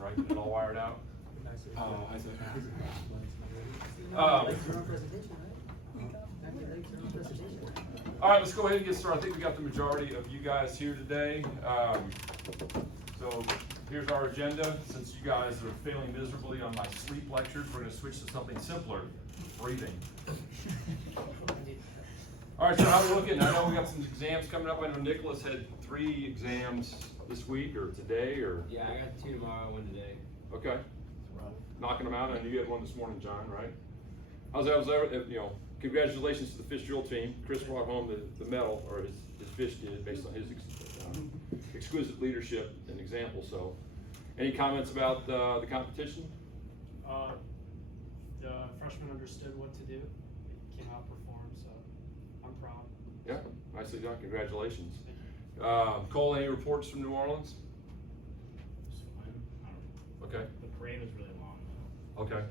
right? Get it all wired out. I said. All right, let's go ahead and get started. I think we got the majority of you guys here today. So here's our agenda. Since you guys are failing miserably on my sleep lectures, we're going to switch to something simpler, breathing. All right, so how are we looking? I know we got some exams coming up. I know Nicholas had 3 exams this week or today, or? Yeah, I got 2 tomorrow, 1 today. Okay. Knocking them out. I knew you had 1 this morning, John, right? How's that? You know, congratulations to the fish drill team. Chris brought home the medal, or his fish did, based on his exquisite leadership and example. So, any comments about the competition? The freshmen understood what to do. They came out, performed, so I'm proud. Yeah, nicely done. Congratulations. Cole, any reports from New Orleans? It's fine. I don't know. Okay. The parade was really long though. Okay.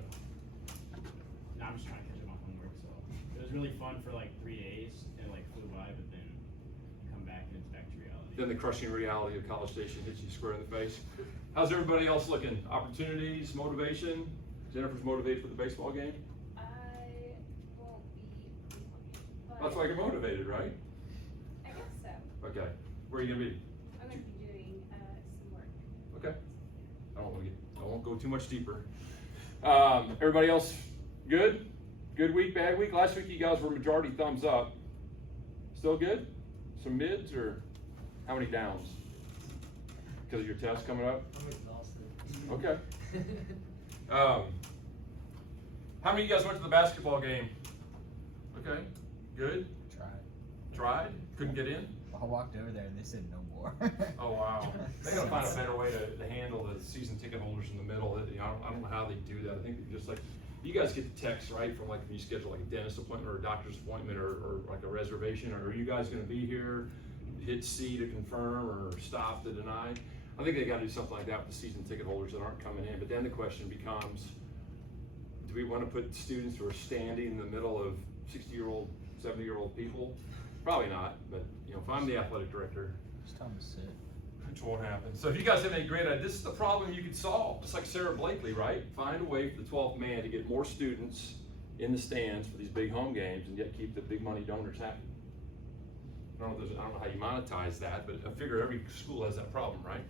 Now I'm just trying to catch up on homework, so it was really fun for like 3 days and like flew by, but then you come back and it's back to reality. Then the crushing reality of College Station hits you square in the face. How's everybody else looking? Opportunities, motivation? Jennifer's motivated for the baseball game? I won't be but That's why you're motivated, right? I guess so. Okay. Where are you gonna be? I'm going to be doing some work. Okay. I won't go too much deeper. Everybody else good? Good week, bad week? Last week you guys were majority thumbs up. Still good? Some mids or how many downs? Because of your test coming up? I'm exhausted. Okay. How many of you guys went to the basketball game? Okay, good. Tried? Couldn't get in? I walked over there and they said no more. Oh wow. They gotta find a better way to handle the season ticket holders in the middle. I don't know how they do that. I think they just like, you guys get the text, right, from like when you schedule like a dentist appointment or a doctor's appointment or like a reservation, or are you guys gonna be here? Hit C to confirm or stop to deny. I think they gotta do something like that with the season ticket holders that aren't coming in. But then the question becomes, do we wanna put students who are standing in the middle of 60-year-old, 70-year-old people? Probably not, but you know, if I'm the athletic director, Just tell them to sit. which won't happen. So if you guys have any great ideas, this is the problem you could solve, just like Sarah Blakely, right? Find a way for the 12th man to get more students in the stands for these big home games and yet keep the big money donors happy. I don't know how you monetize that, but I figure every school has that problem, right?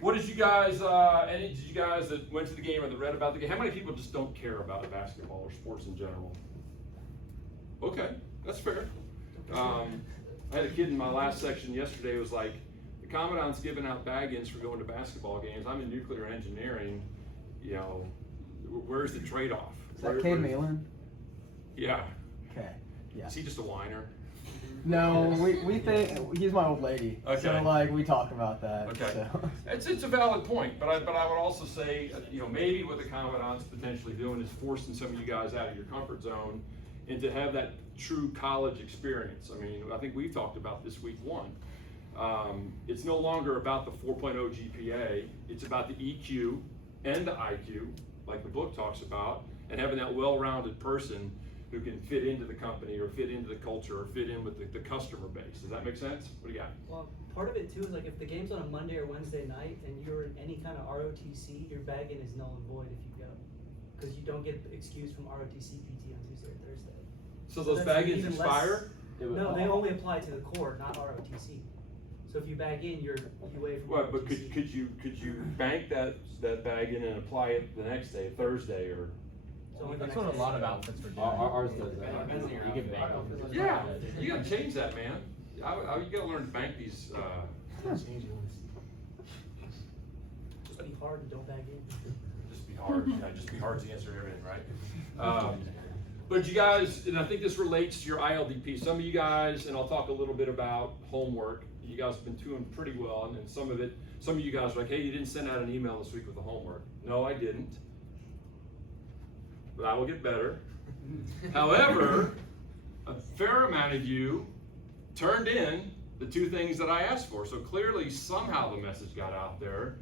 What did you guys, any of you guys that went to the game or that read about the game, how many people just don't care about basketball or sports in general? Okay, that's fair. I had a kid in my last section yesterday who was like, the Commandant's giving out bag-ins for going to basketball games. I'm in nuclear engineering, you know, where's the trade-off? Is that Kay Malin? Yeah. Okay. Yeah. Is he just a whiner? No, we think he's my old lady. Okay. So like we talk about that. Okay. So. It's a valid point, but I would also say, you know, maybe what the Commandant's potentially doing is forcing some of you guys out of your comfort zone and to have that true college experience. I mean, I think we've talked about this week 1. It's no longer about the 4.0 GPA, it's about the EQ and the IQ, like the book talks about, and having that well-rounded person who can fit into the company or fit into the culture or fit in with the customer base. Does that make sense? What do you got? Well, part of it too is like if the game's on a Monday or Wednesday night and you're in any kind of ROTC, your bag-in is null and void if you go. Because you don't get excused from ROTC PT on Tuesday or Thursday. So those that's bag-ins even expire? No, they only apply to the core, not ROTC. So if you bag in, you're away from Well, but ROTC. could you bank that bag in and apply it the next day, Thursday, or? It's only the That's next what a day. lot of outfits are doing. Ours does that. You can bank them. Yeah, you gotta change that, man. You gotta learn to bank these. Just be hard and don't bag in. Just be hard. Yeah, just be hard to answer everything, right? But you guys, and I think this relates to your ILDP. Some of you guys, and I'll talk a little bit about homework. You guys have been doing pretty well, and then some of you guys are like, hey, you didn't send out an email this week with the homework. No, I didn't. But I will get better. However, a fair amount of you turned in the 2 things that I asked for. So clearly, somehow the message got out there.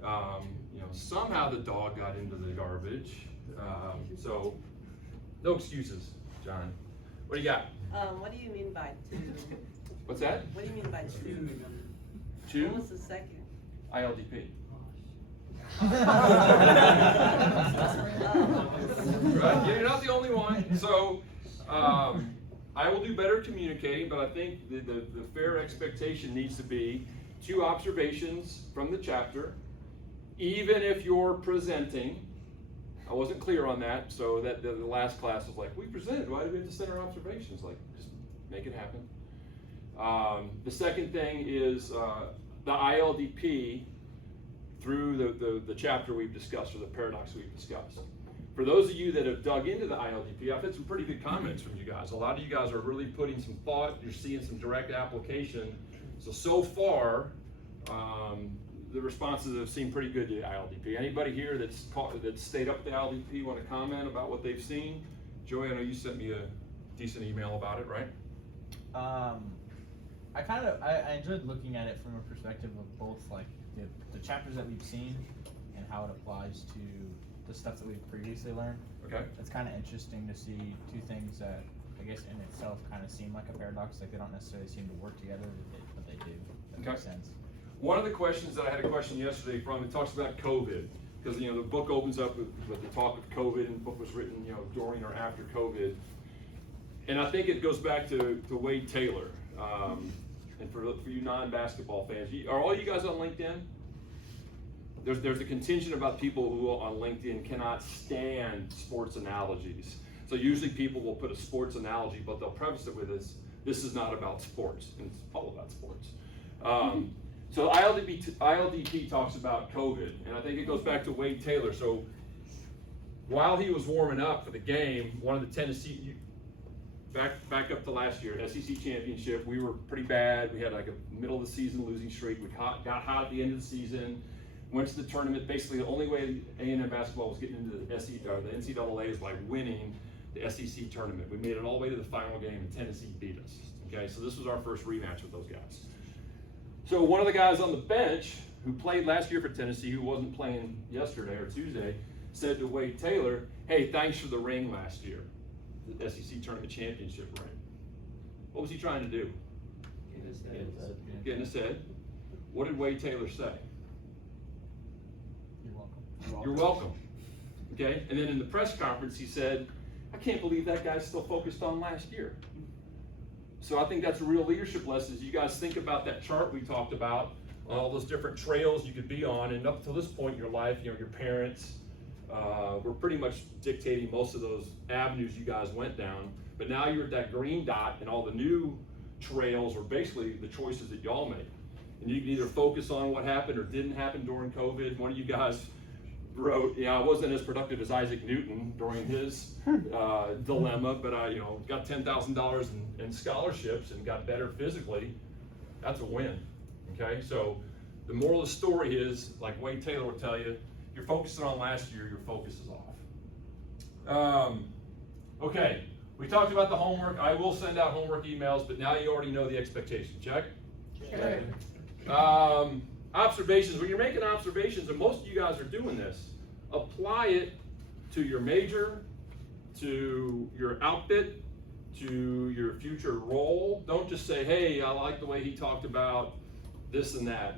You know, somehow the dog got into the garbage. So no excuses, John. What do you got? What do you mean by 2? What's that? What do you mean by 2? 2? What was the second? ILDP. Right, Right, you're not the only one. So, I will do better communicating, but I think the fair expectation needs to be 2 observations from the chapter, even if you're presenting. I wasn't clear on that, so that the last class was like, we presented, why do we have to send our observations? Like, just make it happen. The second thing is the ILDP through the chapter we've discussed, or the paradox we've discussed. For those of you that have dug into the ILDP, I've had some pretty good comments from you guys. A lot of you guys are really putting some thought, you're seeing some direct application. So far, the responses have seemed pretty good to the ILDP. Anybody here that's stayed up the ILDP want to comment about what they've seen? Joey, I know you sent me a decent email about it, right? I enjoyed looking at it from a perspective of both like the chapters that we've seen and how it applies to the stuff that we've previously learned. Okay. It's kind of interesting to see 2 things that I guess in itself kind of seem like a paradox, like they don't necessarily seem to work together, but they do. That makes sense. One of the questions that I had a question yesterday from, it talks about COVID, because the book opens up with the talk of COVID, and the book was written during or after COVID, and I think it goes back to Wade Taylor. And for you non-basketball fans, are all you guys on LinkedIn? There's a contingent about people who on LinkedIn cannot stand sports analogies. So usually people will put a sports analogy, but they'll preface it with this is not about sports, and it's all about sports. So ILDP talks about COVID, and I think it goes back to Wade Taylor. So while he was warming up for the game, one of the Tennessee, back up to last year, SEC championship, we were pretty bad. We had like a middle of the season losing streak. We got hot at the end of the season, went to the tournament. Basically, the only way A&M basketball was getting into the NCAA is by winning the SEC tournament. We made it all the way to the final game, and Tennessee beat us. Okay, so this was our first rematch with those guys. So one of the guys on the bench who played last year for Tennessee, who wasn't playing yesterday or Tuesday, said to Wade Taylor, hey, thanks for the ring last year, the SEC tournament championship ring. What was he trying to do? Get in his head. What did Wade Taylor say? You're welcome. You're welcome. Okay, and then in the press conference he said, I can't believe that guy's still focused on last year. So I think that's a real leadership lesson. As you guys think about that chart we talked about, all those different trails you could be on, and up to this point in your life, your parents were pretty much dictating most of those avenues you guys went down. But now you're at that green dot, and all the new trails are basically the choices that y'all made. And you can either focus on what happened or didn't happen during COVID. One of you guys wrote, I wasn't as productive as Isaac Newton during his dilemma, but I got $10,000 in scholarships and got better physically. That's a win. Okay, so the moral of the story is, like Wade Taylor would tell you, you're focusing on last year, your focus is off. Okay, we talked about the homework. I will send out homework emails, but now you already know the expectation. Check? Okay. Observations. When you're making observations, and most of you guys are doing this, apply it to your major, to your outfit, to your future role. Don't just say, hey, I like the way he talked about this and that,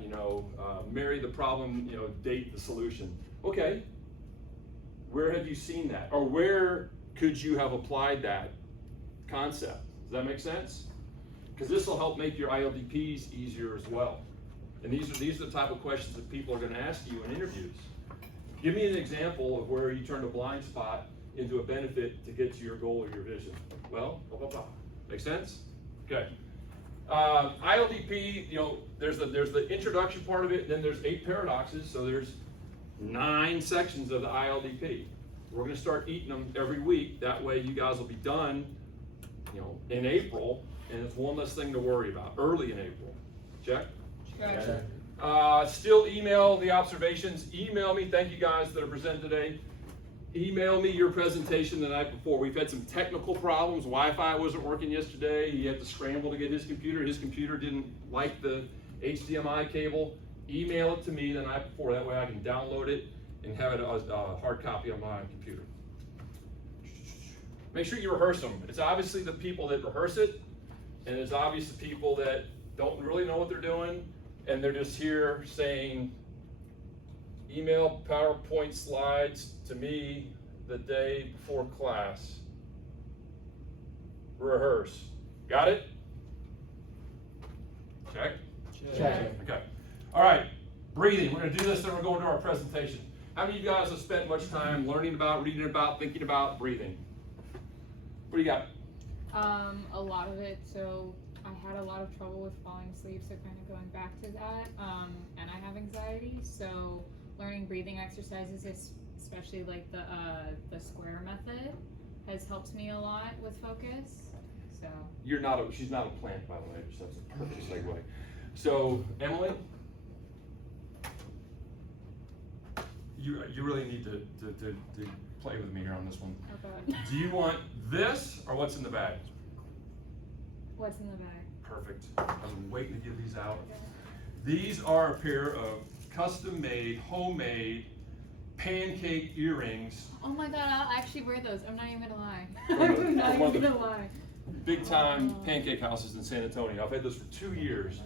marry the problem, date the solution. Okay, where have you seen that? Or where could you have applied that concept? Does that make sense? Because this will help make your ILDPs easier as well. And these are the type of questions that people are going to ask you in interviews. Give me an example of where you turned a blind spot into a benefit to get to your goal or your vision. Well, blah, blah, blah. Make sense? Okay. ILDP, there's the introduction part of it, and then there's 8 paradoxes, so there's 9 sections of the ILDP. We're going to start eating them every week. That way you guys will be done, in April, and it's one less thing to worry about, early in April. Check? Still email the observations. Email me. Thank you guys that are presenting today. Email me your presentation the night before. We've had some technical problems. Wi-Fi wasn't working yesterday. He had to scramble to get his computer. His computer didn't like the HDMI cable. Email it to me the night before. That way I can download it and have it as a hard copy on my computer. Make sure you rehearse them. It's obviously the people that rehearse it, and it's obvious the people that don't really know what they're doing, and they're just here saying email PowerPoint slides to me the day before class. Rehearse. Got it? Check? Check. Okay. All right. Breathing. We're going to do this, then we're going to our presentation. How many of you guys have spent much time learning about, reading about, thinking about breathing? What do you got? A lot of it. So I had a lot of trouble with falling asleep, so kind of going back to that. And I have anxiety, so learning breathing exercises, especially like the square method, has helped me a lot with focus. So She's not a plant, by the way, so that's a perfect segue. So, Emily, you really need to play with me here on this one. okay. Do you want this or what's in the bag? What's in the bag? Perfect. I'm waiting to give these out. These are a pair of custom-made, homemade pancake earrings. Oh my god, I'll actually wear those. I'm not even gonna lie. One of the- I'm not one of even the- gonna lie. Big time pancake houses in San Antonio. I've had those for 2 years.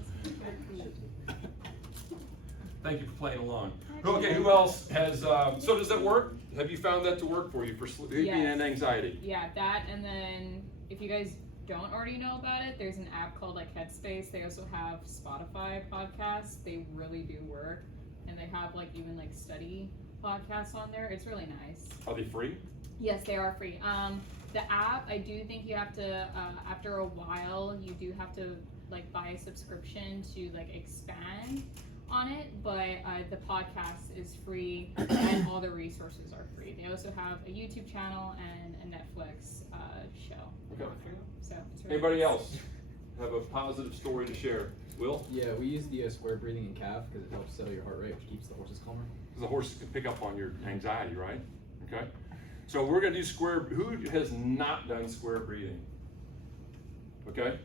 Thank you for playing along. Okay, who else has, so does that work? Have you found that to work for you for sleeping Yes. and anxiety? Yeah, that, and then if you guys don't already know about it, there's an app called like Headspace. They also have Spotify podcasts. They really do work, and they have like even like study podcasts on there. It's really nice. Are they free? Yes, they are free. The app, I do think you have to, after a while, you do have to like buy a subscription to like expand on it, but the podcast is free and all the resources are free. They also have a YouTube channel and a Netflix show. Okay. So it's really Anybody nice. else have a positive story to share? Will? Yeah, we use the square breathing in calf because it helps settle your heart rate, which keeps the horses calmer. Because the horses can pick up on your anxiety, right? Okay. So we're gonna do square. Who has not done square breathing? Okay.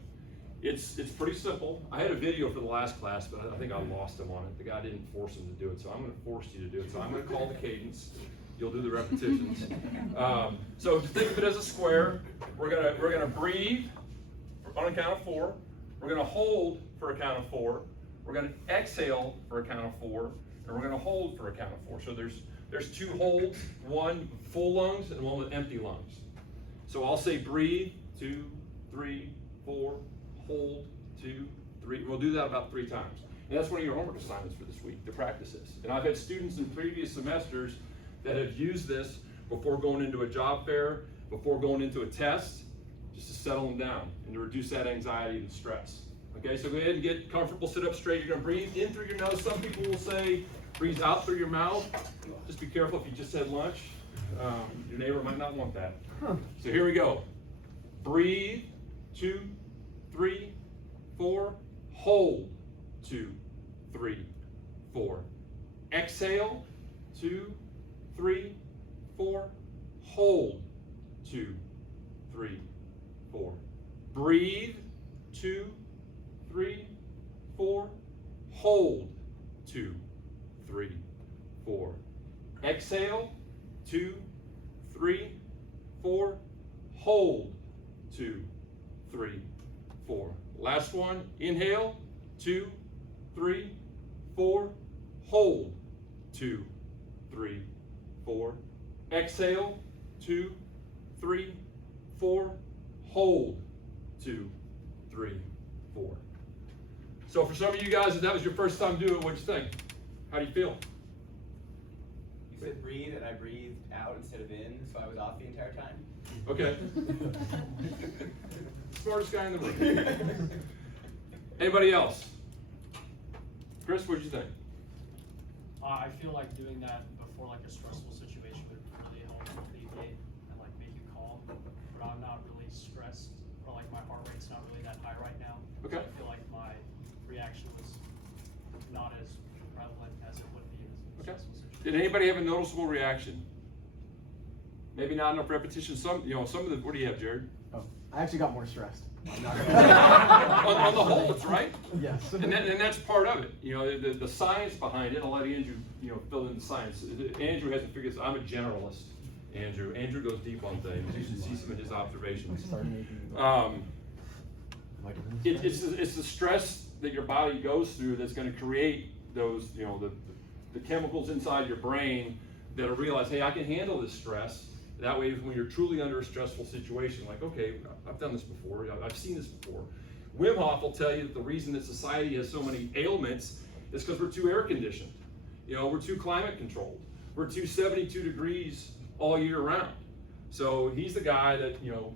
It's pretty simple. I had a video for the last class, but I think I lost him on it. The guy didn't force him to do it, so I'm gonna force you to do it. So I'm gonna call the cadence. You'll do the repetitions. So think of it as a square. We're gonna breathe on a count of 4. We're gonna hold for a count of 4. We're gonna exhale for a count of 4, and we're gonna hold for a count of 4. So there's 2 holds, 1 full lungs and 1 with empty lungs. So I'll say breathe, 2, 3, 4, hold, 2, 3. We'll do that about 3 times. And that's one of your homework assignments for this week, to practice this. And I've had students in previous semesters that have used this before going into a job fair, before going into a test, just to settle them down and to reduce that anxiety and stress. Okay, so go ahead and get comfortable, sit up straight. You're gonna breathe in through your nose. Some people will say, breathe out through your mouth. Just be careful if you just had lunch. Your neighbor might not want that. So here we go. Breathe, 2, 3, 4. Hold, 2, 3, 4. Exhale, 2, 3, 4. Hold, 2, 3, 4. Breathe, 2, 3, 4. Hold, 2, 3, 4. Exhale, 2, 3, 4. Hold, 2, 3, 4. Last one, inhale, 2, 3, 4. Hold, 2, 3, 4. Exhale, 2, 3, 4. Hold, 2, 3, 4. So for some of you guys, if that was your first time doing it, what'd you think? How do you feel? You said breathe, and I breathed out instead of in, so I was off the entire time. Okay. Smartest guy in the room. Anybody else? Chris, what'd you think? I feel like doing that before like a stressful situation would really help alleviate and like make you calm. But I'm not really stressed, or like my heart rate's not really that high right now. Okay. So I feel like my reaction was not as prevalent as it would be in a Okay. stressful situation. Did anybody have a noticeable reaction? Maybe not enough repetition. Some of the. What do you have, Jared? Oh, I actually got more stressed. on the whole, that's right. Yes. And that's part of it. You know, the science behind it. I'll let Andrew, fill in the science. Andrew hasn't figured this. I'm a generalist. Andrew goes deep on things. You should see some of his observations. It's the stress that your body goes through that's going to create those, the the chemicals inside your brain that'll realize, hey, I can handle this stress. That way, when you're truly under a stressful situation, like, okay, I've done this before, I've seen this before. Wim Hof will tell you that the reason that society has so many ailments is because we're too air conditioned. You know, we're too climate controlled. We're too 72 degrees all year round. So he's the guy that, you know,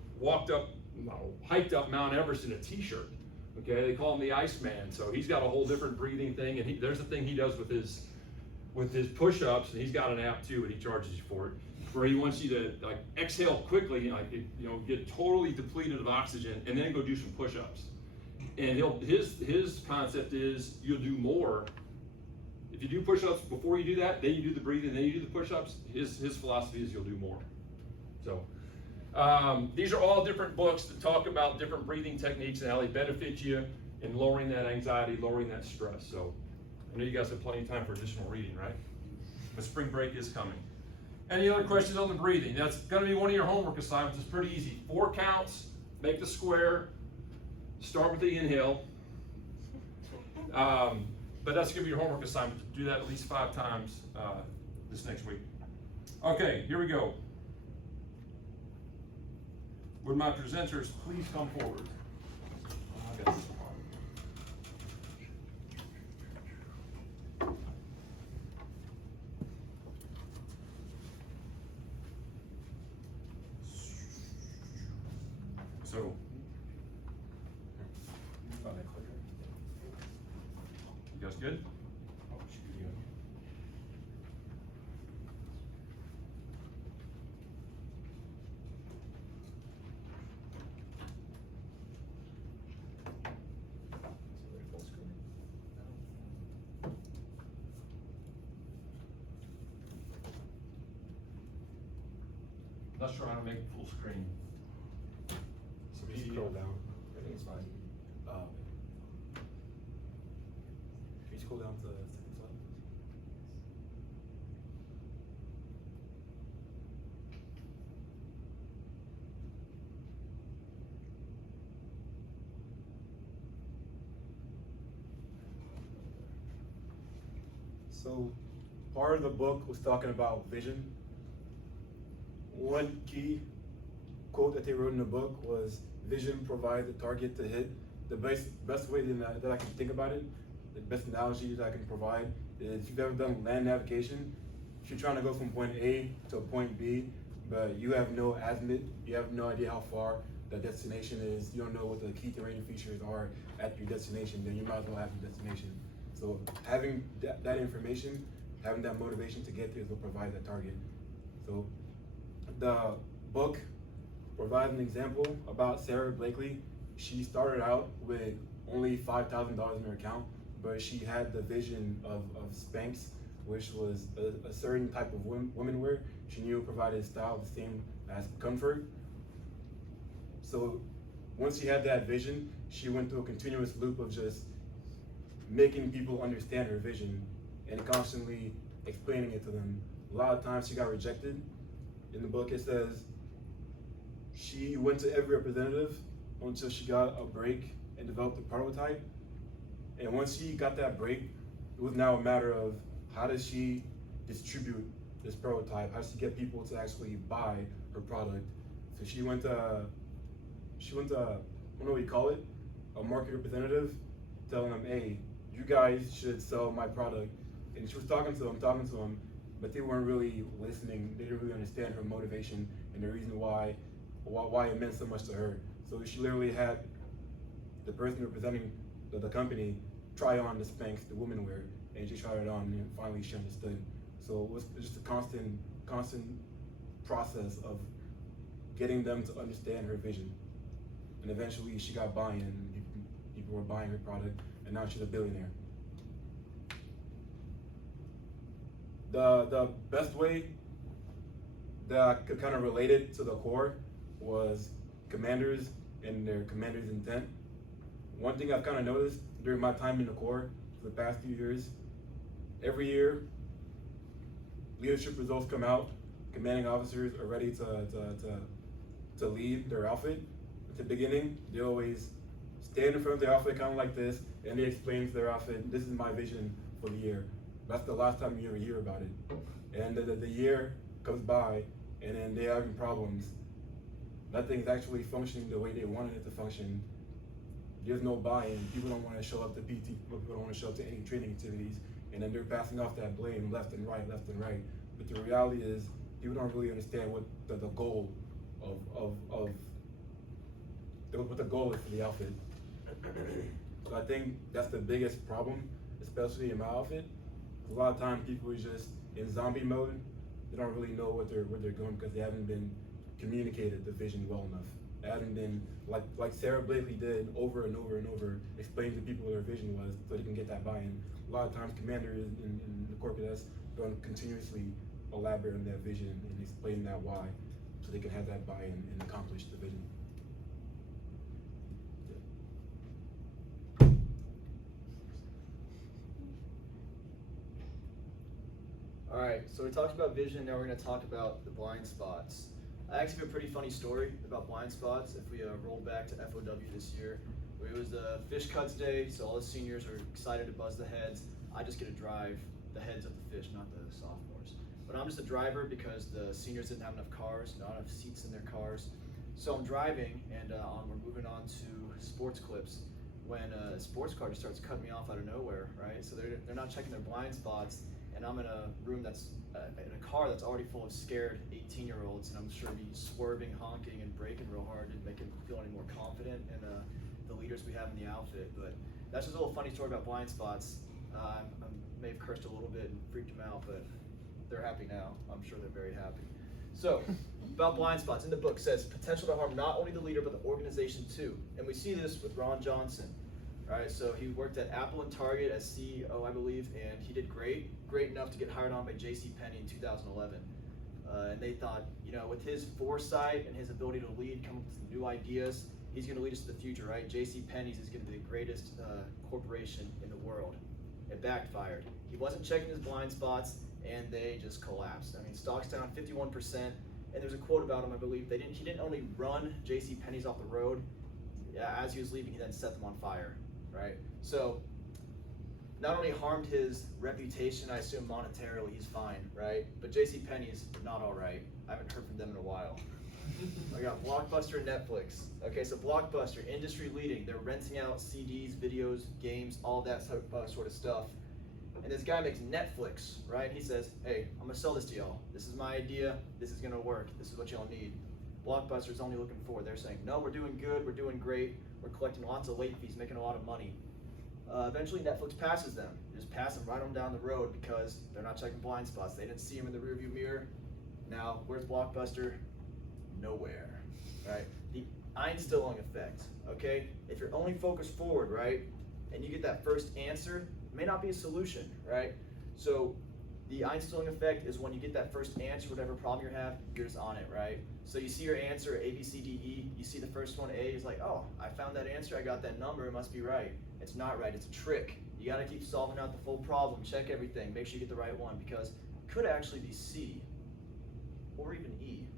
hiked up Mount Everest in a t-shirt. Okay, they call him the Iceman. So he's got a whole different breathing thing, and there's a thing he does with his push-ups, and he's got an app too, and he charges you for it, where he wants you to like exhale quickly, like, you know, get totally depleted of oxygen, and then go do some push-ups. And his concept is you'll do more. If you do push-ups before you do that, then you do the breathing, then you do the push-ups. His philosophy is you'll do more. So these are all different books that talk about different breathing techniques and how they benefit you in lowering that anxiety, lowering that stress. So I know you guys have plenty of time for additional reading, right? But spring break is coming. Any other questions on the breathing? That's going to be one of your homework assignments. It's pretty easy. 4 counts, make the square, start with the inhale. But that's going to be your homework assignment. Do that at least 5 times this next week. Okay, here we go. Would my presenters please come forward? I got this one. So, you guys good? Let's try to make it full screen. So we scroll down. I think it's fine. Can you scroll down to the second slide? So part of the book was talking about vision. One key quote that they wrote in the book was, vision provides a target to hit. The best way that I can think about it, the best analogy that I can provide is, if you've ever done land navigation, if you're trying to go from point A to point B, but you have no azimuth, you have no idea how far the destination is, you don't know what the key terrain features are at your destination, then you might as well have your destination. So having that information, having that motivation to get there is what provides that target. So the book provides an example about Sarah Blakely. She started out with only $5,000 in her account, but she had the vision of Spanx, which was a certain type of women wear. She knew it provided style the same as comfort. So once she had that vision, she went through a continuous loop of just making people understand her vision and constantly explaining it to them. A lot of times she got rejected. In the book it says she went to every representative until she got a break and developed a prototype. And once she got that break, it was now a matter of, how does she distribute this prototype? How does she get people to actually buy her product? So she went to, I don't know what you call it, a market representative, telling them, hey, you guys should sell my product. And she was talking to them, but they weren't really listening. They didn't really understand her motivation and the reason why it meant so much to her. So she literally had the person representing the company try on the Spanx, the women wear, and she tried it on, and finally she understood. So it was just a constant process of getting them to understand her vision. And eventually she got buy-in, people were buying her product, and now she's a billionaire. The best way that I could kind of relate it to the core was commanders and their commander's intent. One thing I've kind of noticed during my time in the Corps for the past few years, every year, leadership results come out, commanding officers are ready to lead their outfit. At the beginning, they always stand in front of their outfit kind of like this, and they explain to their outfit, this is my vision for the year. That's the last time you ever hear about it. And the year comes by, and then they're having problems. Nothing's actually functioning the way they wanted it to function. There's no buy-in. People don't want to show up to PT. People don't want to show up to any training activities, and then they're passing off that blame left and right. But the reality is, people don't really understand what the goal what the goal is for the outfit. So I think that's the biggest problem, especially in my outfit. A lot of times people are just in zombie mode. They don't really know what they're doing because they haven't been communicated the vision well enough. They haven't been, like Sarah Blakely did over and over and over, explain to people what their vision was so they can get that buy-in. A lot of times commanders in the corporate S don't continuously elaborate on that vision and explain that why so they can have that buy-in and accomplish the vision. Alright, so we talked about vision, now we're going to talk about the blind spots. I actually have a pretty funny story about blind spots. If we roll back to FOW this year, where it was the fish cuts day, so all the seniors are excited to buzz the heads. I just get to drive the heads of the fish, not the sophomores. But I'm just a driver because the seniors didn't have enough cars, not enough seats in their cars. So I'm driving, and we're moving on to sports clips, when a sports car just starts cutting me off out of nowhere, right? So they're not checking their blind spots, and I'm in a room that's in a car that's already full of scared 18-year-olds, and I'm sure be swerving, honking, and braking real hard to make them feel any more confident in the leaders we have in the outfit. But that's just a little funny story about blind spots. I may have cursed a little bit and freaked them out, but they're happy now. I'm sure they're very happy. So, about blind spots, in the book says potential to harm not only the leader but the organization too. And we see this with Ron Johnson. Right, so he worked at Apple and Target as CEO, I believe, and he did great enough to get hired on by JCPenney in 2011. And they thought, with his foresight and his ability to lead, come up with new ideas, he's going to lead us to the future, right? JCPenney's is going to be the greatest corporation in the world. It backfired. He wasn't checking his blind spots, and they just collapsed. I mean, stocks down 51%, and there's a quote about him, I believe. He didn't only run JCPenney's off the road. As he was leaving, he then set them on fire. Right? So, not only harmed his reputation, I assume monetarily he's fine, right? But JCPenney's not all right. I haven't heard from them in a while. I got Blockbuster and Netflix. Okay, so Blockbuster, industry leading. They're renting out CDs, videos, games, all that sort of stuff. And this guy makes Netflix, right? He says, hey, I'm gonna sell this to y'all. This is my idea. This is gonna work. This is what y'all need. Blockbuster's only looking forward. They're saying, no, we're doing good. We're doing great. We're collecting lots of late fees, making a lot of money. Eventually, Netflix passes them. They just pass them right on down the road because they're not checking blind spots. They didn't see them in the rearview mirror. Now, where's Blockbuster? Nowhere, right? The Einstellung effect, okay? If you're only focused forward, right, and you get that first answer, it may not be a solution, right? So the Einstellung effect is when you get that first answer, whatever problem you have, you're just on it, right? So you see your answer, A, B, C, D, E, you see the first one, A, is like, oh, I found that answer, I got that number, it must be right. It's not right, it's a trick. You gotta keep solving out the full problem, check everything, make sure you get the right one, because it could actually be C, or even E,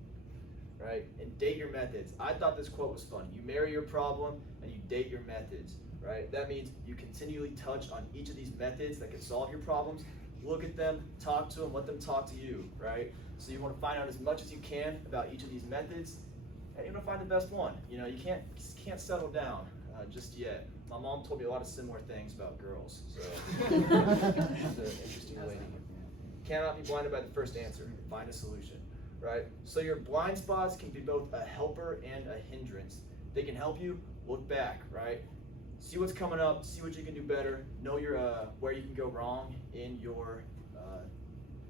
right? And date your methods. I thought this quote was funny. You marry your problem, and you date your methods, right? That means you continually touch on each of these methods that can solve your problems, look at them, talk to them, let them talk to you, right? So you want to find out as much as you can about each of these methods, and you want to find the best one. You can't settle down just yet. My mom told me a lot of similar things about girls, so she's an interesting lady. Cannot be blinded by the first answer. Find a solution, right? So your blind spots can be both a helper and a hindrance. They can help you look back, right? See what's coming up, see what you can do better, know your where you can go wrong in your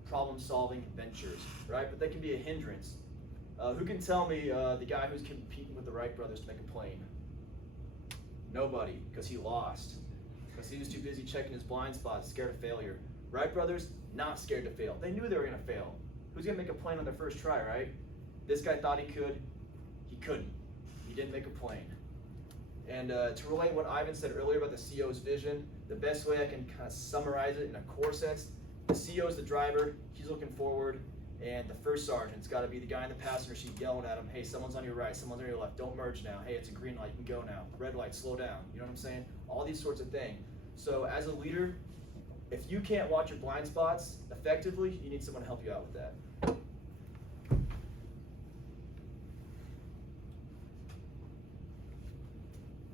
problem-solving ventures, right? But they can be a hindrance. Who can tell me the guy who's competing with the Wright brothers to make a plane? Nobody, because he lost. Because he was too busy checking his blind spots, scared of failure. Wright brothers, not scared to fail. They knew they were gonna fail. Who's gonna make a plane on their first try, right? This guy thought he could, he couldn't. He didn't make a plane. And to relate what Ivan said earlier about the CEO's vision, the best way I can kind of summarize it in a core sense, the CEO is the driver, he's looking forward, and the first sergeant's got to be the guy in the passenger seat yelling at him, hey, someone's on your right, someone's on your left, don't merge now, hey, it's a green light, you can go now, red light, slow down, you know what I'm saying? All these sorts of things. So as a leader, If you can't watch your blind spots effectively, you need someone to help you out with that.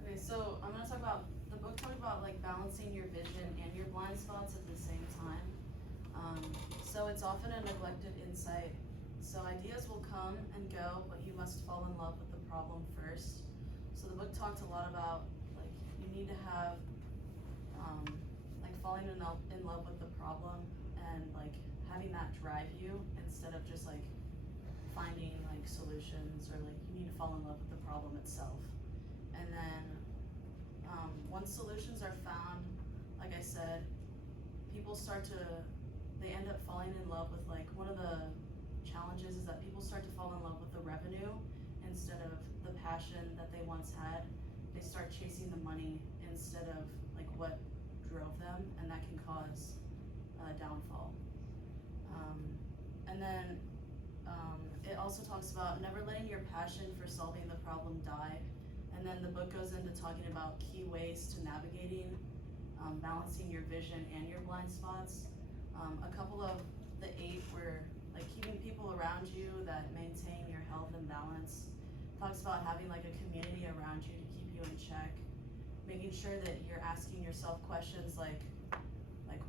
Okay, so I'm gonna talk about, the book talked about like balancing your vision and your blind spots at the same time. So it's often a neglected insight. So ideas will come and go, but you must fall in love with the problem first. So the book talked a lot about like you need to have like falling in love with the problem and like having that drive you instead of just like finding like solutions, or like you need to fall in love with the problem itself. And then once solutions are found, like I said, people they end up falling in love with like, one of the challenges is that people start to fall in love with the revenue instead of the passion that they once had. They start chasing the money instead of like what drove them, and that can cause a downfall. And then it also talks about never letting your passion for solving the problem die. And then the book goes into talking about key ways to navigating, balancing your vision and your blind spots. A couple of the 8 were like keeping people around you that maintain your health and balance. Talks about having like a community around you to keep you in check. Making sure that you're asking yourself questions like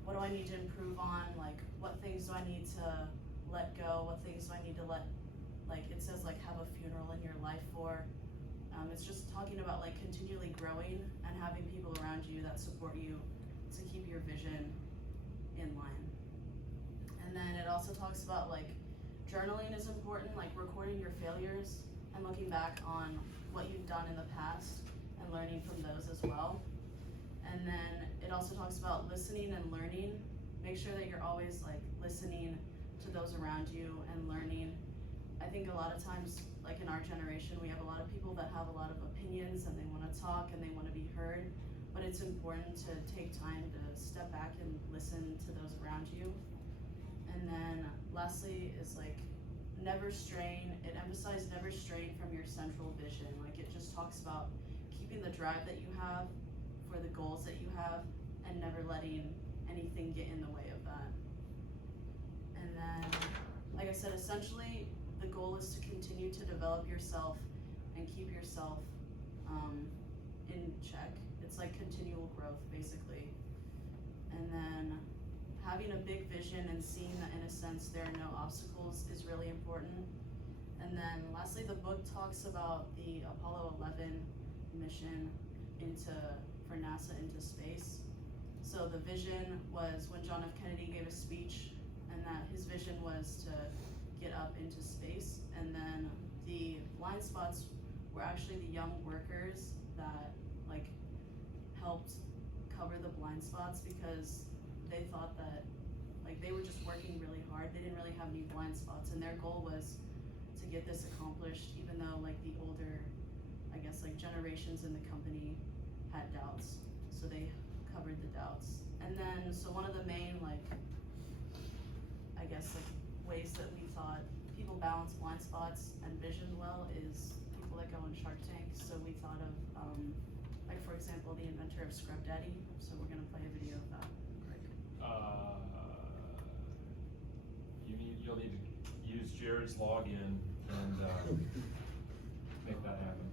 what do I need to improve on? Like what things do I need to let go? What things do I need to let, like it says like have a funeral in your life for. It's just talking about like continually growing and having people around you that support you to keep your vision in line. And then it also talks about like journaling is important, like recording your failures and looking back on what you've done in the past and learning from those as well. And then it also talks about listening and learning. Make sure that you're always like listening to those around you and learning. I think a lot of times, like in our generation, we have a lot of people that have a lot of opinions and they want to talk and they want to be heard, but it's important to take time to step back and listen to those around you. And then lastly is like never strain. It emphasized never strain from your central vision. Like it just talks about keeping the drive that you have for the goals that you have and never letting anything get in the way of that. And then, like I said, essentially the goal is to continue to develop yourself and keep yourself in check. It's like continual growth basically. And then having a big vision and seeing that in a sense there are no obstacles is really important. And then lastly, the book talks about the Apollo 11 mission for NASA into space. So the vision was when John F. Kennedy gave a speech, and that his vision was to get up into space. And then the blind spots were actually the young workers that like helped cover the blind spots, because they thought that like they were just working really hard. They didn't really have any blind spots, and their goal was to get this accomplished, even though like the older, I guess like generations in the company had doubts. So they covered the doubts. And then, so one of the main like, I guess like ways that we thought people balance blind spots and vision well is people that go on Shark Tank. So we thought of, like for example, the inventor of Scrub Daddy. So we're gonna play a video of that. You'll need to use Jared's login and make that happen.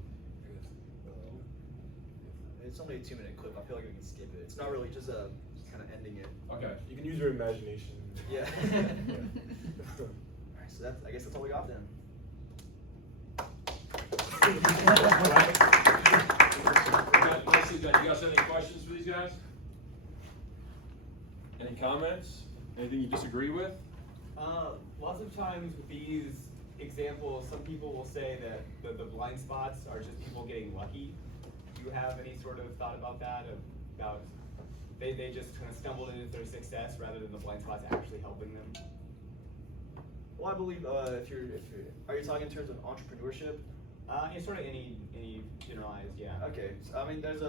It's only a 2-minute clip. I feel like we can skip it. It's not really just kind of ending it. Okay. You can use your imagination. Yeah. Alright, so I guess that's all we got then. You guys have any questions for these guys? Any comments? Anything you disagree with? Lots of times with these examples, some people will say that the blind spots are just people getting lucky. Do you have any sort of thought about that? About they just kind of stumbled into their success rather than the blind spots actually helping them? Well, I believe are you talking in terms of entrepreneurship? Sort of any generalized, yeah. Okay, so I mean, there's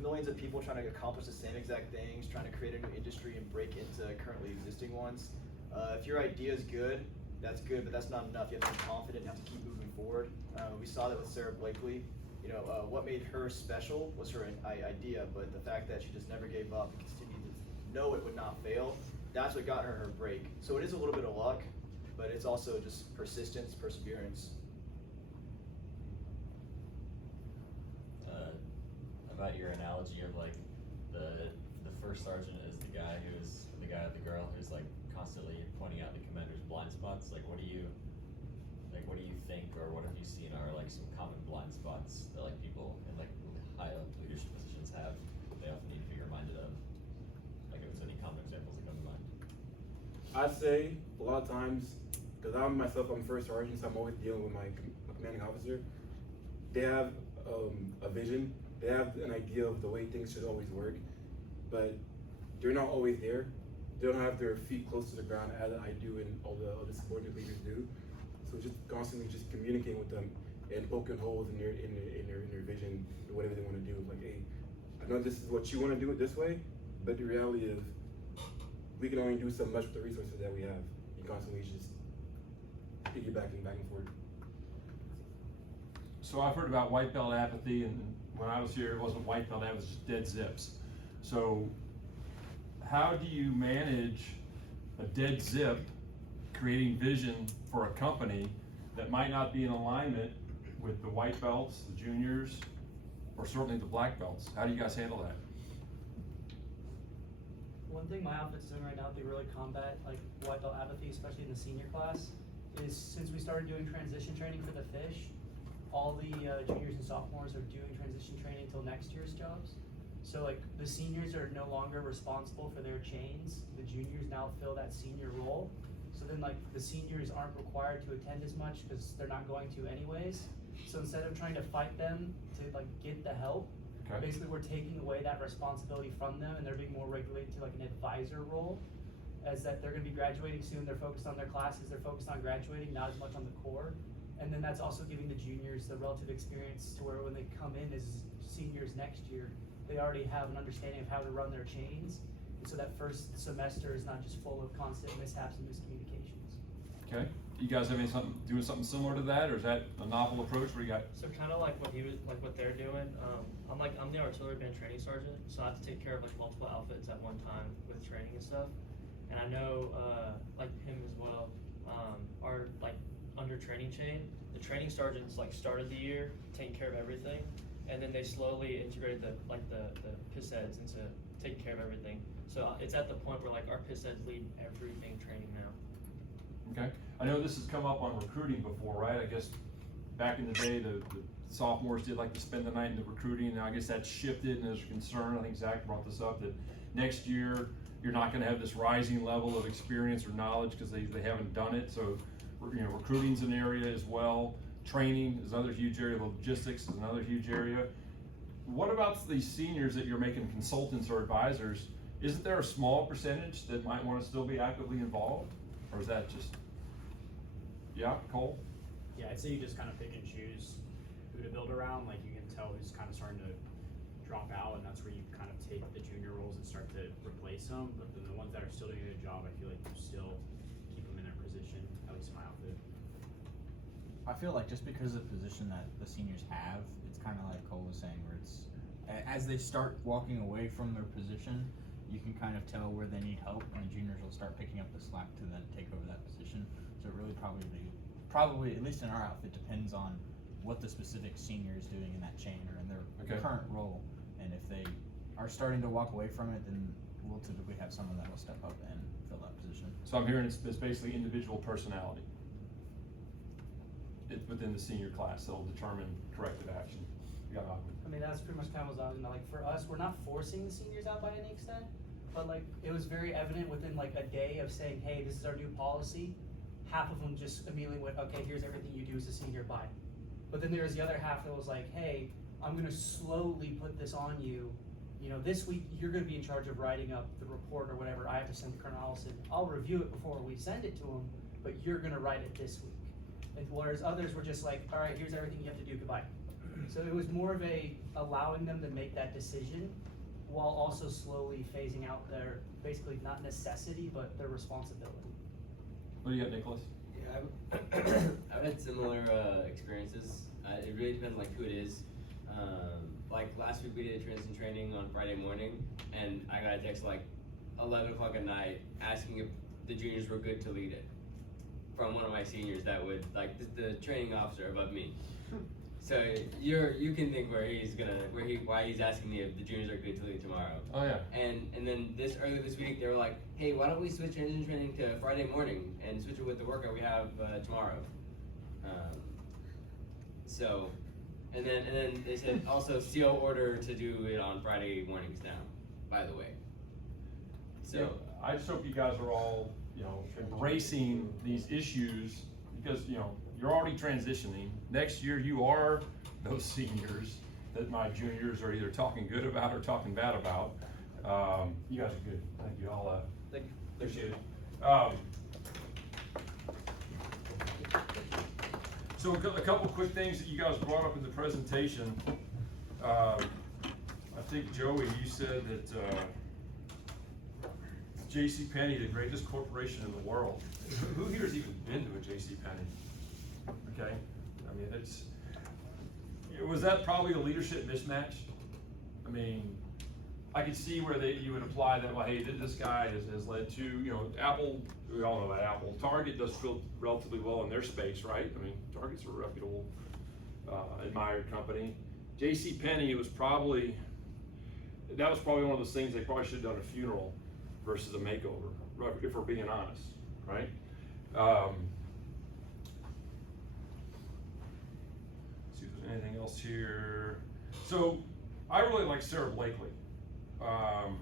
millions of people trying to accomplish the same exact things, trying to create a new industry and break into currently existing ones. If your idea is good, that's good, but that's not enough. You have to be confident. You have to keep moving forward. We saw that with Sarah Blakely. What made her special was her idea, but the fact that she just never gave up and continued to know it would not fail. That's what got her break. So it is a little bit of luck, but it's also just persistence, perseverance. About your analogy of like the first sergeant is the guy or the girl who's like constantly pointing out the commander's blind spots. Like what do you think, or what have you seen are like some common blind spots that like people in like high up leadership positions have? They often need to be reminded of. Like if there's any common examples that come to mind. I'd say a lot of times, because I'm first sergeant, so I'm always dealing with my commanding officer. They have a vision. They have an idea of the way things should always work, but they're not always there. They don't have their feet close to the ground as I do and all the other subordinate leaders do. So just constantly just communicating with them and poking holes in their vision or whatever they want to do. Like, hey, I know this is what you want to do it this way, but the reality is we can only do so much with the resources that we have. You constantly just piggybacking back and forth. So I've heard about white belt apathy, and when I was here, it wasn't white belt, it was just dead zips. So how do you manage a dead zip, creating vision for a company that might not be in alignment with the white belts, the juniors, or certainly the black belts? How do you guys handle that? One thing my outfit's doing right now to really combat like white belt apathy, especially in the senior class, is since we started doing transition training for the fish, all the juniors and sophomores are doing transition training until next year's jobs. So like the seniors are no longer responsible for their chains. The juniors now fill that senior role. So then like the seniors aren't required to attend as much because they're not going to anyways. So instead of trying to fight them to like get the help, basically we're taking away that responsibility from them, and they're being more regulated to like an advisor role. As that they're gonna be graduating soon, they're focused on their classes, they're focused on graduating, not as much on the core. And then that's also giving the juniors the relative experience to where when they come in as seniors next year, they already have an understanding of how to run their chains. And so that first semester is not just full of constant mishaps and miscommunications. Okay, you guys have doing something similar to that, or is that a novel approach where you got? So kind of like what they're doing. I'm the artillery band training sergeant, so I have to take care of like multiple outfits at one time with training and stuff. And I know like him as well are like under training chain. The training sergeants like started the year taking care of everything, and then they slowly integrated the piss heads into taking care of everything. So it's at the point where like our piss heads lead everything training now. Okay, I know this has come up on recruiting before, right? I guess back in the day, the sophomores did like to spend the night in the recruiting. Now I guess that's shifted, and there's a concern. I think Zach brought this up that next year you're not going to have this rising level of experience or knowledge because they haven't done it. So recruiting's an area as well. Training is another huge area. Logistics is another huge area. What about these seniors that you're making consultants or advisors? Isn't there a small percentage that might want to still be actively involved? Or is that just, yeah, Cole? Yeah, I'd say you just kind of pick and choose who to build around. Like you can tell who's kind of starting to drop out, and that's where you kind of take the junior roles and start to replace them. But then the ones that are still doing a good job, I feel like you still keep them in their position, at least in my outfit. I feel like just because of the position that the seniors have, it's kind of like Cole was saying, where it's, as they start walking away from their position, you can kind of tell where they need help, and the juniors will start picking up the slack to then take over that position. So it really probably, at least in our outfit, depends on what the specific senior is doing in that chain or in their current role. And if they are starting to walk away from it, then we'll typically have someone that will step up and fill that position. So I'm hearing it's basically individual personality within the senior class that'll determine corrective action. I mean, that's pretty much kind of was like for us, we're not forcing the seniors out by any extent, but like it was very evident within like a day of saying, hey, this is our new policy. Half of them just immediately went, okay, here's everything you do as a senior, bye. But then there was the other half that was like, hey, I'm gonna slowly put this on you. You know, this week you're gonna be in charge of writing up the report or whatever. I have to send to Colonel Allison. I'll review it before we send it to him, but you're gonna write it this week. And whereas others were just like, all right, here's everything you have to do, goodbye. So it was more of allowing them to make that decision while also slowly phasing out their, basically not necessity, but their responsibility. What do you got, Nicholas? Yeah, I've had similar experiences. It really depends like who it is. Like last week we did a transition training on Friday morning, and I got a text like 11 o'clock at night asking if the juniors were good to lead it from one of my seniors that would, like, the training officer above me. So you can think why he's asking me if the juniors are good to lead tomorrow. Oh yeah. And then earlier this week they were like, hey, why don't we switch transition training to Friday morning and switch it with the workout we have tomorrow. So, and then they said also CO order to do it on Friday mornings now, by the way. So Yeah, I just hope you guys are all, embracing these issues because, you're already transitioning. Next year, you are those seniors that my juniors are either talking good about or talking bad about. You guys are good. Thank you. I'll Thank you. appreciate it. So a couple quick things that you guys brought up in the presentation. I think, Joey, you said that JCPenney, the greatest corporation in the world. Who here has even been to a JCPenney? Okay, I mean, was that probably a leadership mismatch? I mean, I could see where you would apply that, well, hey, this guy has led to, Apple, we all know about Apple. Target does feel relatively well in their space, right? I mean, Target's a reputable, admired company. JCPenney, that was probably one of those things they probably should have done a funeral versus a makeover, if we're being honest, right? See if there's anything else here. So I really like Sarah Blakely. How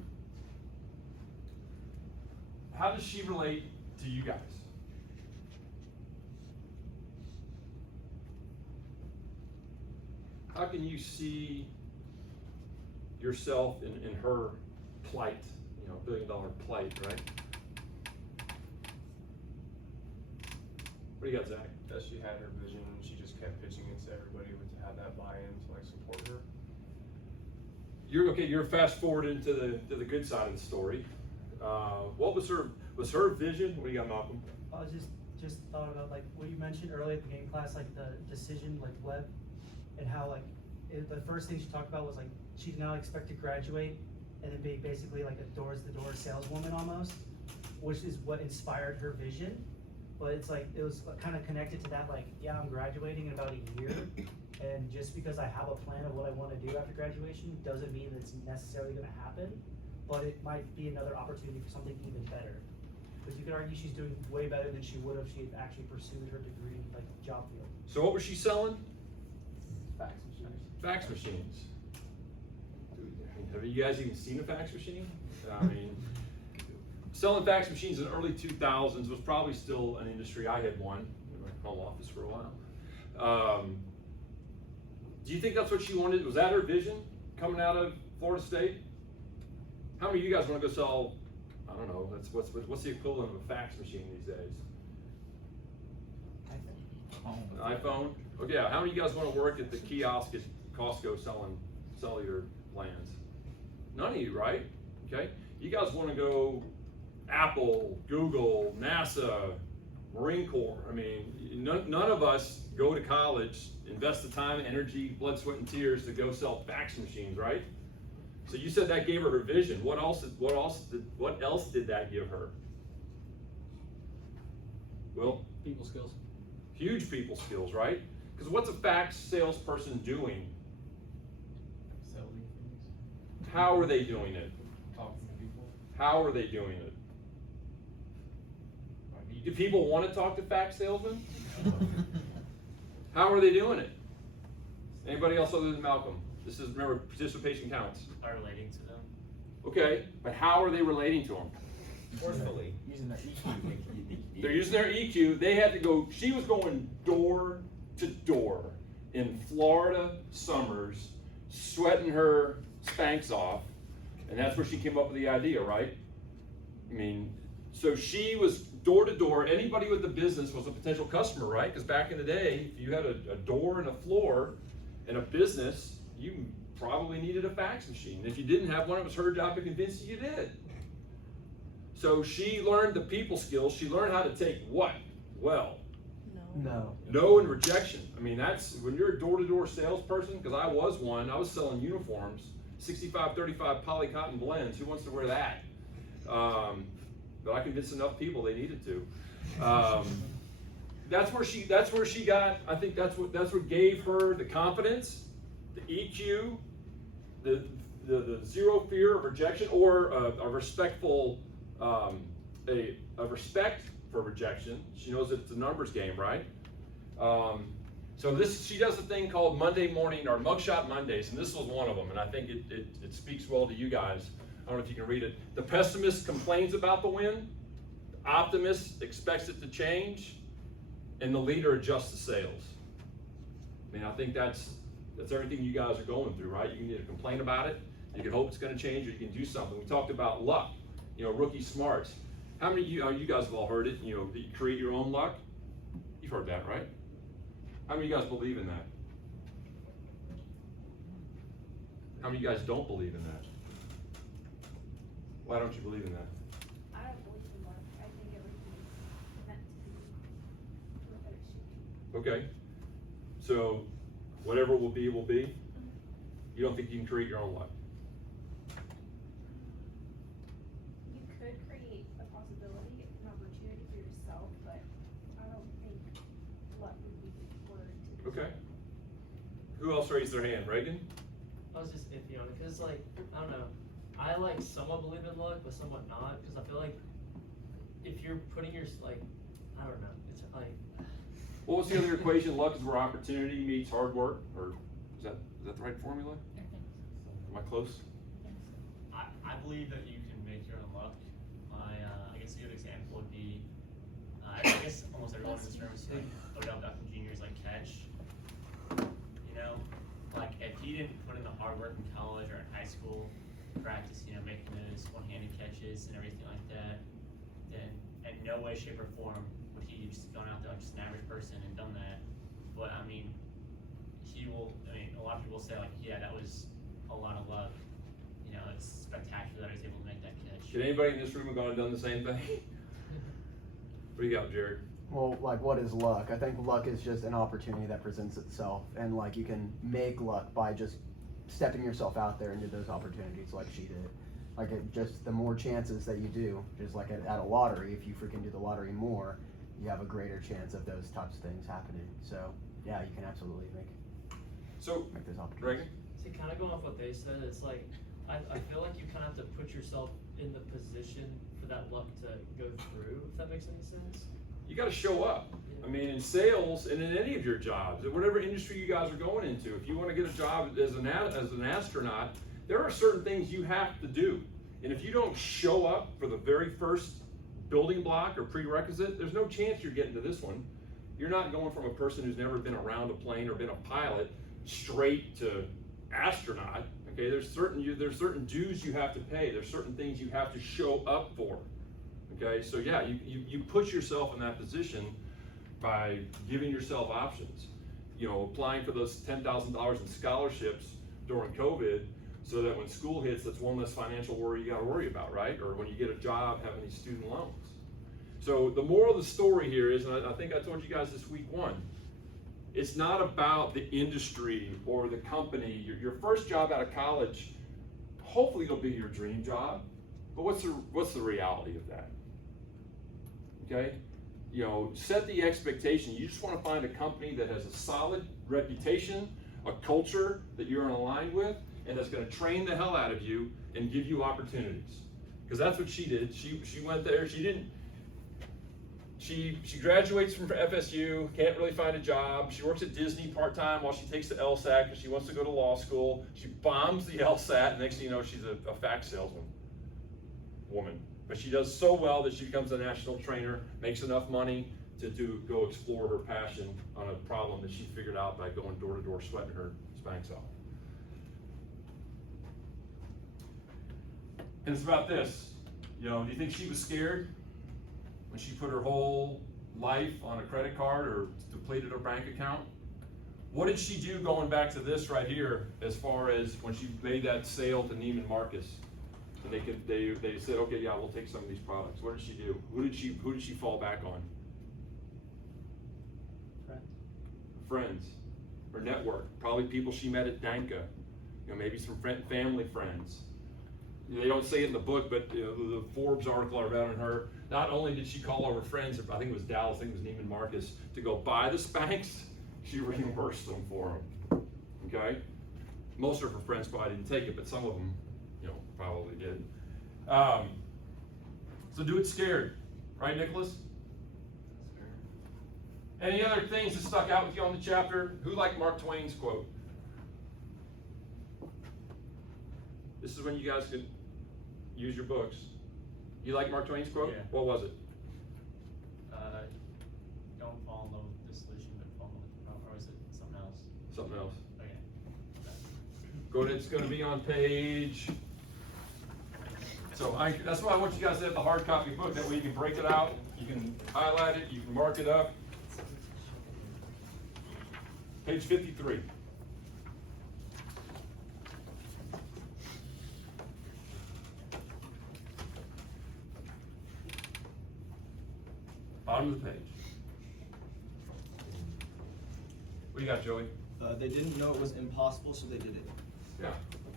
does she relate to you guys? How can you see yourself in her plight, $1 billion plight, right? What do you got, Zach? That she had her vision and she just kept pitching it to everybody to have that buy-in to like support her. You're fast forward into the good side of the story. What was her vision? What do you got, Malcolm? I was just thought about like what you mentioned earlier at the game class, like the decision like web, and how like the first thing she talked about was like she's now expected to graduate and then be basically like a doors-to-door saleswoman almost, which is what inspired her vision. But it's like it was kind of connected to that, like, yeah, I'm graduating in about a year, and just because I have a plan of what I want to do after graduation doesn't mean that it's necessarily going to happen, but it might be another opportunity for something even better. Because you could argue she's doing way better than she would if she had actually pursued her degree, like job field. So what was she selling? Fax machines. Fax machines. Have you guys even seen a fax machine? I mean, selling fax machines in the early 2000s was probably still an industry. I had one in my home office for a while. Do you think that's what she wanted? Was that her vision coming out of Florida State? How many of you guys want to go sell, I don't know, what's the equivalent of a fax machine these days? An iPhone? Okay, how many of you guys want to work at the kiosk at Costco selling cellular plans? None of you, right? Okay, you guys want to go Apple, Google, NASA, Marine Corps. I mean, none of us go to college, invest the time, energy, blood, sweat, and tears to go sell fax machines, right? So you said that gave her vision. What else did that give her? Well, people skills. Huge people skills, right? Because what's a fax salesperson doing? Selling things. How are they doing it? Talking to people. How are they doing it? Do people want to talk to fax salesmen? How are they doing it? Anybody else other than Malcolm? This is, remember, participation counts. By relating to them. Okay, but how are they relating to them? Forcefully. Using their EQ. They're using their EQ. They had to go, she was going door to door in Florida summers, sweating her Spanx off, and that's where she came up with the idea, right? I mean, so she was door to door. Anybody with the business was a potential customer, right? Because back in the day, if you had a door and a floor and a business, you probably needed a fax machine. If you didn't have one, it was her job to convince you did. So she learned the people skills. She learned how to take what? Well, no and rejection. I mean, that's when you're a door-to-door salesperson, because I was one. I was selling uniforms, 65-35 poly cotton blends. Who wants to wear that? But I convinced enough people they needed to. That's where she got. I think that's what gave her the confidence, the EQ, the zero fear of rejection, or a respectful a respect for rejection. She knows it's a numbers game, right? So she does a thing called Monday morning or Mugshot Mondays, and this was one of them, and I think it speaks well to you guys. I don't know if you can read it. The pessimist complains about the win, the optimist expects it to change, and the leader adjusts the sails. I mean, I think that's everything you guys are going through, right? You can either complain about it, you can hope it's going to change, or you can do something. We talked about luck, rookie smarts. How many of you guys have all heard it, that you create your own luck? You've heard that, right? How many of you guys believe in that? How many of you guys don't believe in that? Why don't you believe in that? I don't believe in luck. I think everything's meant to be what it should be. Okay. So whatever will be, will be. You don't think you can create your own luck? You could create a possibility, an opportunity for yourself, but I don't think luck would be the word to Okay. Who else raised their hand? Reagan? I was just iffy on it, because, like, I don't know. I, like, somewhat believe in luck, but somewhat not, because I feel like if you're putting your, like, I don't know, it's like... What was the other equation? Luck is where opportunity meets hard work, or is that the right formula? Am I close? I believe that you can make your own luck. I guess a good example would be, I guess almost everyone in this room is like Odell Beckham Jr.'s like catch. Like if he didn't put in the hard work in college or in high school, practice, making those one-handed catches and everything like that, then in no way, shape, or form would he just gone out there like just an average person and done that. But I mean, a lot of people say like, yeah, that was a lot of luck. It's spectacular that he was able to make that catch. Can anybody in this room have gone and done the same thing? What do you got, Jared? Well, like, what is luck? I think luck is just an opportunity that presents itself, and like you can make luck by just stepping yourself out there into those opportunities, like she did. Like, just the more chances that you do, just like at a lottery, if you freaking do the lottery more, you have a greater chance of those types of things happening. So yeah, you can absolutely make those opportunities. To kind of go off what they said, it's like I feel like you kind of have to put yourself in the position for that luck to go through, if that makes any sense. You got to show up. I mean, in sales and in any of your jobs, whatever industry you guys are going into, if you want to get a job as an astronaut, there are certain things you have to do. And if you don't show up for the very first building block or prerequisite, there's no chance you're getting to this one. You're not going from a person who's never been around a plane or been a pilot straight to astronaut. Okay, there's certain dues you have to pay. There's certain things you have to show up for. Okay, so yeah, you put yourself in that position by giving yourself options. Applying for those $10,000 in scholarships during COVID, so that when school hits, that's one less financial worry you got to worry about, right? Or when you get a job, having these student loans. So the moral of the story here is, and I think I told you guys this week one, it's not about the industry or the company. Your first job out of college, hopefully it'll be your dream job, but what's the reality of that? Okay, set the expectation. You just want to find a company that has a solid reputation, a culture that you're aligned with, and that's going to train the hell out of you and give you opportunities. Because that's what she did. She went there. She graduates from FSU, can't really find a job. She works at Disney part-time while she takes the LSAT because she wants to go to law school. She bombs the LSAT, and next thing you know, she's a fax salesman woman. But she does so well that she becomes a national trainer, makes enough money to go explore her passion on a problem that she figured out by going door to door, sweating her Spanx off. And it's about this. Do you think she was scared when she put her whole life on a credit card or depleted her bank account? What did she do going back to this right here as far as when she made that sale to Neiman Marcus? And they said, okay, yeah, we'll take some of these products. What did she do? Who did she fall back on? Friends. Her network. Probably people she met at Danka. Maybe some family friends. They don't say it in the book, but the Forbes article I read on her, not only did she call all her friends, I think it was Dallas, I think it was Neiman Marcus, to go buy the Spanx, she reimbursed them for them, okay? Most of her friends probably didn't take it, but some of them, probably did. So do it scared, right, Nicholas? Any other things that stuck out with you on the chapter? Who liked Mark Twain's quote? This is when you guys could use your books. You like Mark Twain's quote? Yeah. What was it? Don't fall in love with the solution, but fall in love with the problem. Or is it something else? Something else. Okay. It's going to be on page. So that's why I want you guys to have the hard copy book. That way you can break it out, you can highlight it, you can mark it up. Page 53. Bottom of the page. What do you got, Joey? They didn't know it was impossible, so they did it. Yeah,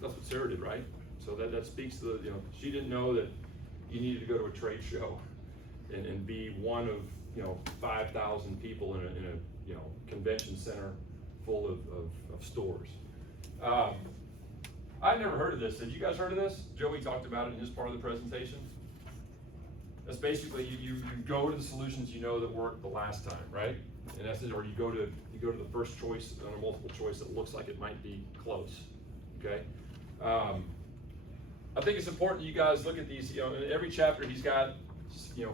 that's what Sarah did, right? So that speaks to the, she didn't know that you needed to go to a trade show and be one of, 5,000 people in a convention center full of stores. I've never heard of this. Have you guys heard of this? Joey talked about it in his part of the presentation. That's basically you go to the solutions that worked the last time, right? In essence, or you go to the first choice on a multiple choice that looks like it might be close. Okay. I think it's important you guys look at these. In every chapter he's got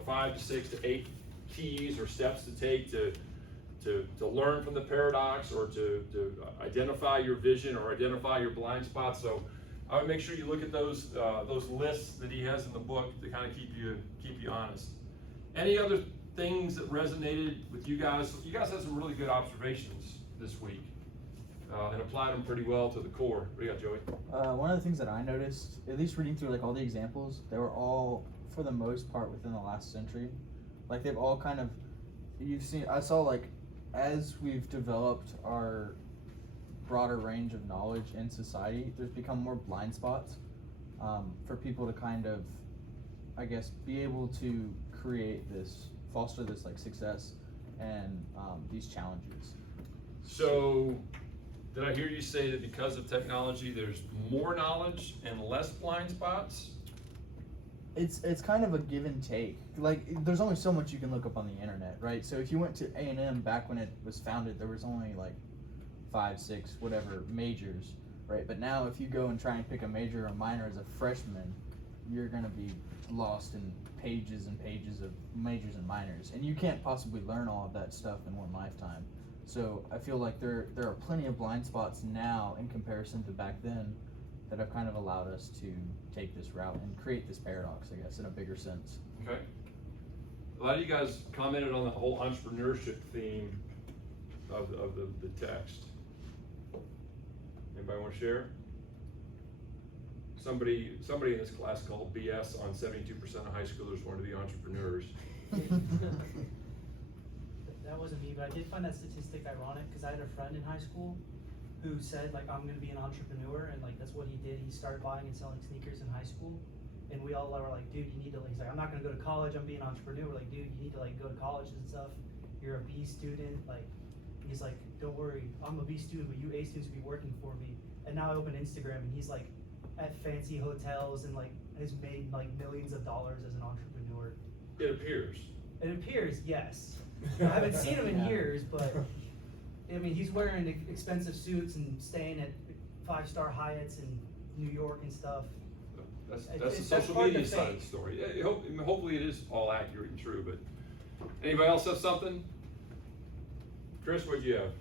5 to 6 to 8 keys or steps to take to learn from the paradox or to identify your vision or identify your blind spots. So I would make sure you look at those lists that he has in the book to kind of keep you honest. Any other things that resonated with you guys? You guys had some really good observations this week and applied them pretty well to the core. What do you got, Joey? One of the things that I noticed, at least reading through all the examples, they were all, for the most part, within the last century. They've all kind of, I saw as we've developed our broader range of knowledge in society, there's become more blind spots for people to kind of, I guess, be able to foster this success and these challenges. So, did I hear you say that because of technology, there's more knowledge and less blind spots? It's kind of a give and take. There's only so much you can look up on the internet, right? So if you went to A&M back when it was founded, there was only 5, 6, whatever majors, right? But now if you go and try and pick a major or a minor as a freshman, you're gonna be lost in pages and pages of majors and minors, and you can't possibly learn all of that stuff in one lifetime. So I feel like there are plenty of blind spots now in comparison to back then that have kind of allowed us to take this route and create this paradox, I guess, in a bigger sense. Okay. A lot of you guys commented on the whole entrepreneurship theme of the text. Anybody want to share? Somebody in this class called BS on 72% of high schoolers want to be entrepreneurs. That wasn't me, but I did find that statistic ironic because I had a friend in high school who said I'm going to be an entrepreneur, and that's what he did. He started buying and selling sneakers in high school, and we all were like, dude, you need to. He's like, I'm not going to go to college. I'm being an entrepreneur. We're like, dude, you need to go to college and stuff. You're a B student. He's like, don't worry, I'm a B student, but you A students will be working for me. And now I open Instagram, and he's at fancy hotels and has made millions of dollars as an entrepreneur. It appears. It appears, yes. I haven't seen him in years, but I mean, he's wearing expensive suits and staying at 5-star Hyatts in New York and stuff. That's the social media side of the story. Hopefully it is all accurate and true, but anybody else have something? Chris, what'd you have?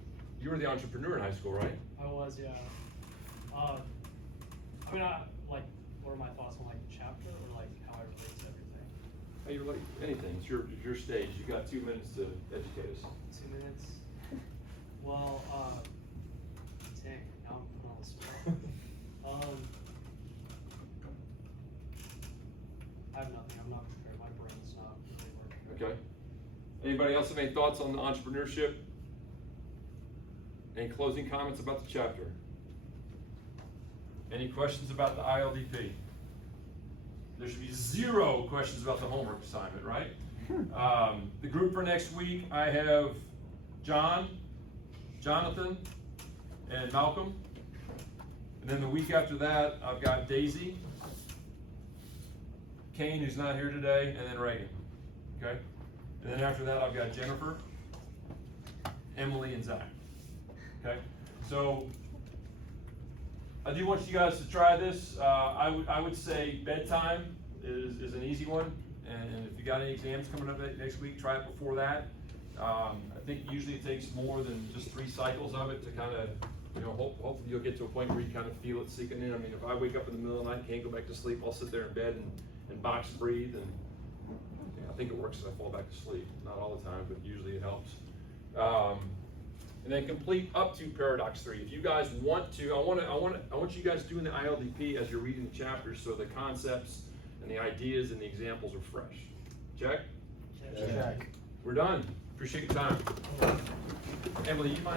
You were the entrepreneur in high school, right? I was, yeah. I mean, what are my thoughts on the chapter or how I relate to everything? Hey, you're anything. It's your stage. You got 2 minutes to educate us. 2 minutes. Well, dang, now I'm put on the spot. I have nothing. I'm not prepared. My brain's not really working. Okay. Anybody else have any thoughts on the entrepreneurship? Any closing comments about the chapter? Any questions about the ILDP? there should be 0 questions about the homework assignment, right? The group for next week, I have John, Jonathan, and Malcolm. And then the week after that, I've got Daisy, Kane, who's not here today, and then Reagan, okay? And then after that, I've got Jennifer, Emily, and Zach, okay? So, I do want you guys to try this. I would say bedtime is an easy one, and if you got any exams coming up next week, try it before that. I think usually it takes more than just 3 cycles of it to kind of, hopefully you'll get to a point where you kind of feel it sinking in. I mean, if I wake up in the middle of the night and can't go back to sleep, I'll sit there in bed and box breathe, and I think it works as I fall back to sleep. Not all the time, but usually it helps. And then complete up to paradox 3. If you guys want to, I want you guys doing the ILDP as you're reading the chapters, so the concepts and the ideas and the examples are fresh. Check? Check. We're done. Appreciate your time. Emily, you mind?